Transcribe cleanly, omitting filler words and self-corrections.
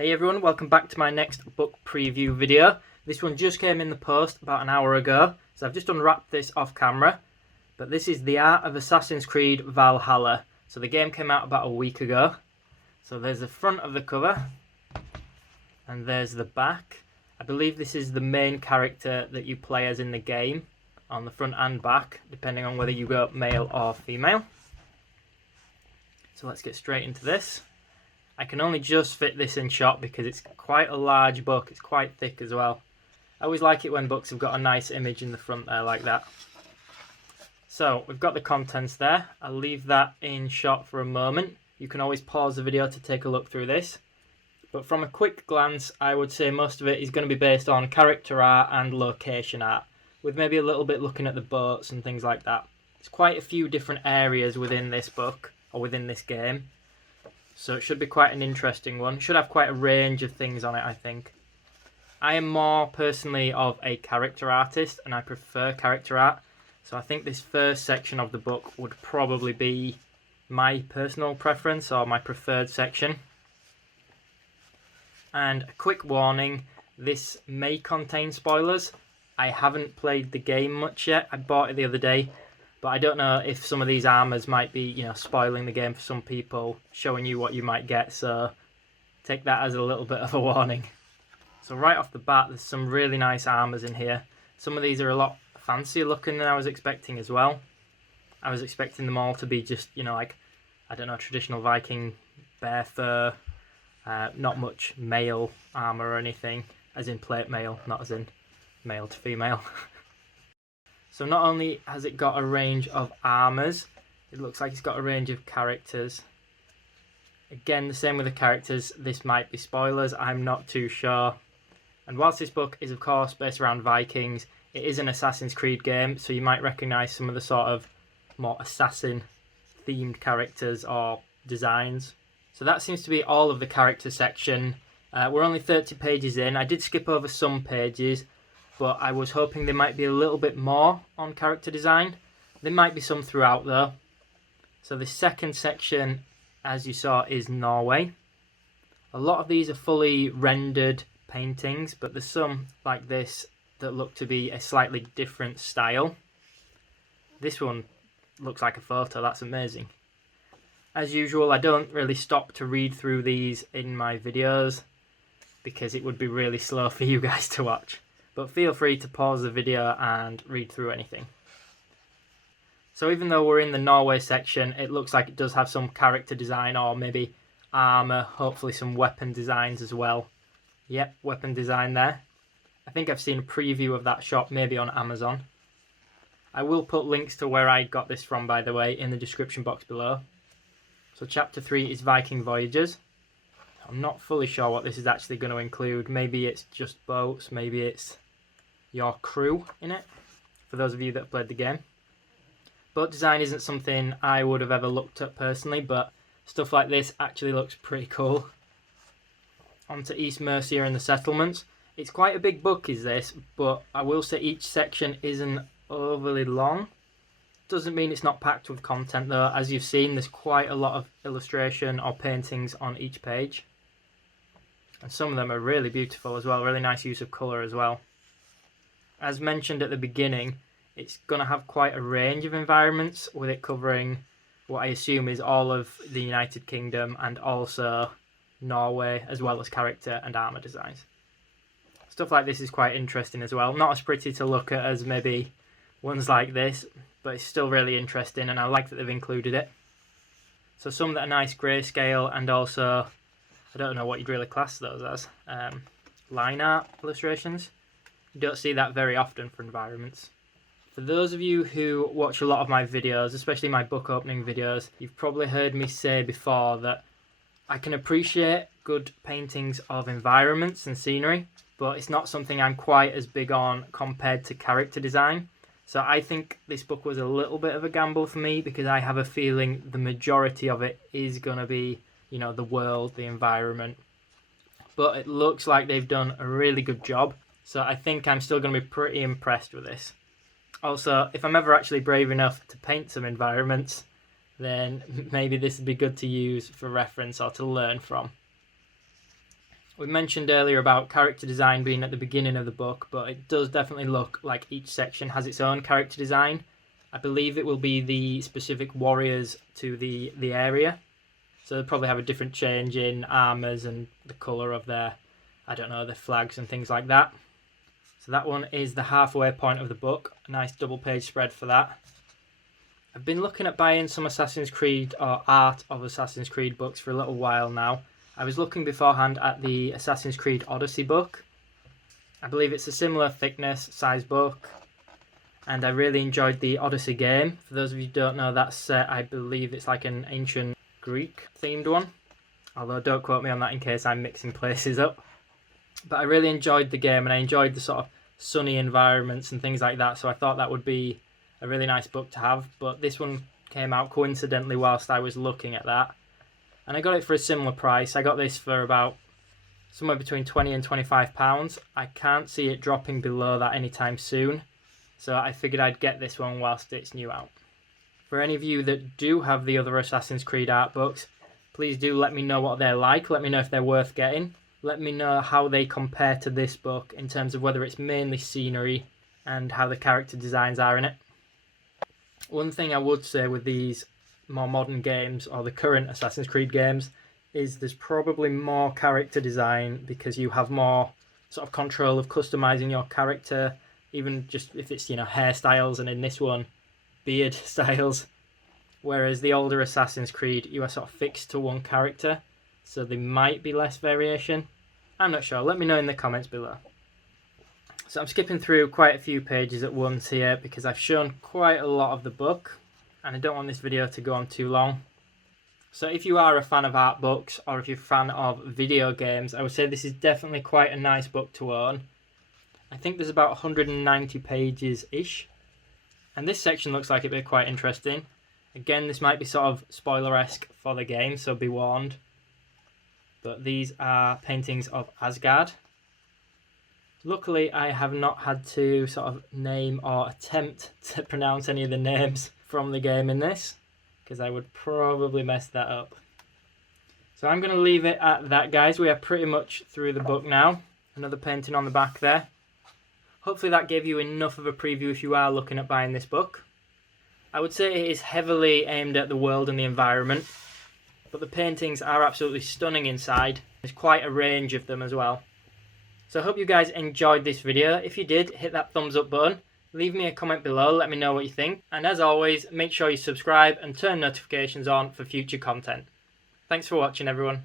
Hey everyone, welcome back to my next book preview video. This one just came in the post about an hour ago, so I've just unwrapped this off camera. But this is The Art of Assassin's Creed Valhalla. So the game came out about a week ago. So there's the front of the cover, and there's the back. I believe this is the main character that you play as in the game, on the front and back, depending on whether you go male or female. So let's get straight into this. I can only just fit this in shot because it's quite a large book. It's quite thick as well. I always like it when books have got a nice image in the front there like that. So we've got the contents there. I'll leave that in shot for a moment. You can always pause the video to take a look through this. But from a quick glance, I would say most of it is going to be based on character art and location art, with maybe a little bit looking at the boats and things like that. There's quite a few different areas within this book, or within this game. So it should be quite an interesting one. It should have quite a range of things on it, I think. I am more personally of a character artist, and I prefer character art. So I think this first section of the book would probably be my personal preference, or my preferred section. And a quick warning, this may contain spoilers. I haven't played the game much yet. I bought it the other day. But I don't know if some of these armours might be, spoiling the game for some people, showing you what you might get, so take that as a little bit of a warning. So right off the bat, there's some really nice armours in here. Some of these are a lot fancier looking than I was expecting as well. I was expecting them all to be just, like, I don't know, traditional Viking bear fur, not much male armour or anything, as in plate mail, not as in male to female. So not only has it got a range of armours, it looks like it's got a range of characters. Again, the same with the characters, this might be spoilers, I'm not too sure. And whilst this book is of course based around Vikings, it is an Assassin's Creed game, so you might recognise some of the sort of more assassin themed characters or designs. So that seems to be all of the character section. We're only 30 pages in. I did skip over some pages, but I was hoping there might be a little bit more on character design. There might be some throughout though. So the second section, as you saw, is Norway. A lot of these are fully rendered paintings, but there's some like this that look to be a slightly different style. This one looks like a photo, that's amazing. As usual, I don't really stop to read through these in my videos because it would be really slow for you guys to watch. But feel free to pause the video and read through anything. So even though we're in the Norway section, it looks like it does have some character design or maybe armour, hopefully some weapon designs as well. Yep, weapon design there. I think I've seen a preview of that shop maybe on Amazon. I will put links to where I got this from, by the way, in the description box below. So chapter 3 is Viking Voyages. I'm not fully sure what this is actually going to include. Maybe it's just boats, maybe it's your crew in it, for those of you that have played the game. Boat design isn't something I would have ever looked at personally, but stuff like this actually looks pretty cool. On to East Mercia and the settlements. It's quite a big book is this, but I will say each section isn't overly long. Doesn't mean it's not packed with content though. As you've seen, there's quite a lot of illustration or paintings on each page. And some of them are really beautiful as well, really nice use of colour as well. As mentioned at the beginning, it's going to have quite a range of environments, with it covering what I assume is all of the United Kingdom and also Norway, as well as character and armour designs. Stuff like this is quite interesting as well. Not as pretty to look at as maybe ones like this, but it's still really interesting and I like that they've included it. So some that are nice grayscale, and also, I don't know what you'd really class those as, line art illustrations. You don't see that very often for environments. For those of you who watch a lot of my videos, especially my book opening videos, you've probably heard me say before that I can appreciate good paintings of environments and scenery, but it's not something I'm quite as big on compared to character design. So I think this book was a little bit of a gamble for me, because I have a feeling the majority of it is going to be, the world, the environment. But it looks like they've done a really good job. So I think I'm still going to be pretty impressed with this. Also, if I'm ever actually brave enough to paint some environments, then maybe this would be good to use for reference or to learn from. We mentioned earlier about character design being at the beginning of the book, but it does definitely look like each section has its own character design. I believe it will be the specific warriors to the area. So they'll probably have a different change in armours and the colour of their, I don't know, their flags and things like that. So that one is the halfway point of the book. A nice double page spread for that. I've been looking at buying some Assassin's Creed or Art of Assassin's Creed books for a little while now. I was looking beforehand at the Assassin's Creed Odyssey book. I believe it's a similar thickness, size book. And I really enjoyed the Odyssey game. For those of you who don't know, that set, I believe it's like an ancient Greek themed one. Although don't quote me on that in case I'm mixing places up. But I really enjoyed the game and I enjoyed the sort of sunny environments and things like that. So I thought that would be a really nice book to have, but this one came out coincidentally whilst I was looking at that, and I got it for a similar price. I got this for about somewhere between £20 and £25. I can't see it dropping below that anytime soon, so I figured I'd get this one whilst it's new out. For any of you that do have the other Assassin's Creed art books, please do let me know what they're like. Let me know if they're worth getting. Let me know how they compare to this book in terms of whether it's mainly scenery and how the character designs are in it. One thing I would say with these more modern games, or the current Assassin's Creed games, is there's probably more character design because you have more sort of control of customizing your character, even just if it's, you know, hairstyles, and in this one, beard styles. Whereas the older Assassin's Creed, you are sort of fixed to one character, so there might be less variation. I'm not sure. Let me know in the comments below. So I'm skipping through quite a few pages at once here because I've shown quite a lot of the book and I don't want this video to go on too long. So if you are a fan of art books or if you're a fan of video games, I would say this is definitely quite a nice book to own. I think there's about 190 pages-ish. And this section looks like it'd be quite interesting. Again, this might be sort of spoiler-esque for the game, so be warned. But these are paintings of Asgard. Luckily, I have not had to sort of name or attempt to pronounce any of the names from the game in this, because I would probably mess that up. So I'm going to leave it at that, guys. We are pretty much through the book now. Another painting on the back there. Hopefully that gave you enough of a preview if you are looking at buying this book. I would say it is heavily aimed at the world and the environment, but the paintings are absolutely stunning inside. There's quite a range of them as well. So I hope you guys enjoyed this video. If you did, hit that thumbs up button. Leave me a comment below, let me know what you think. And as always, make sure you subscribe and turn notifications on for future content. Thanks for watching, everyone.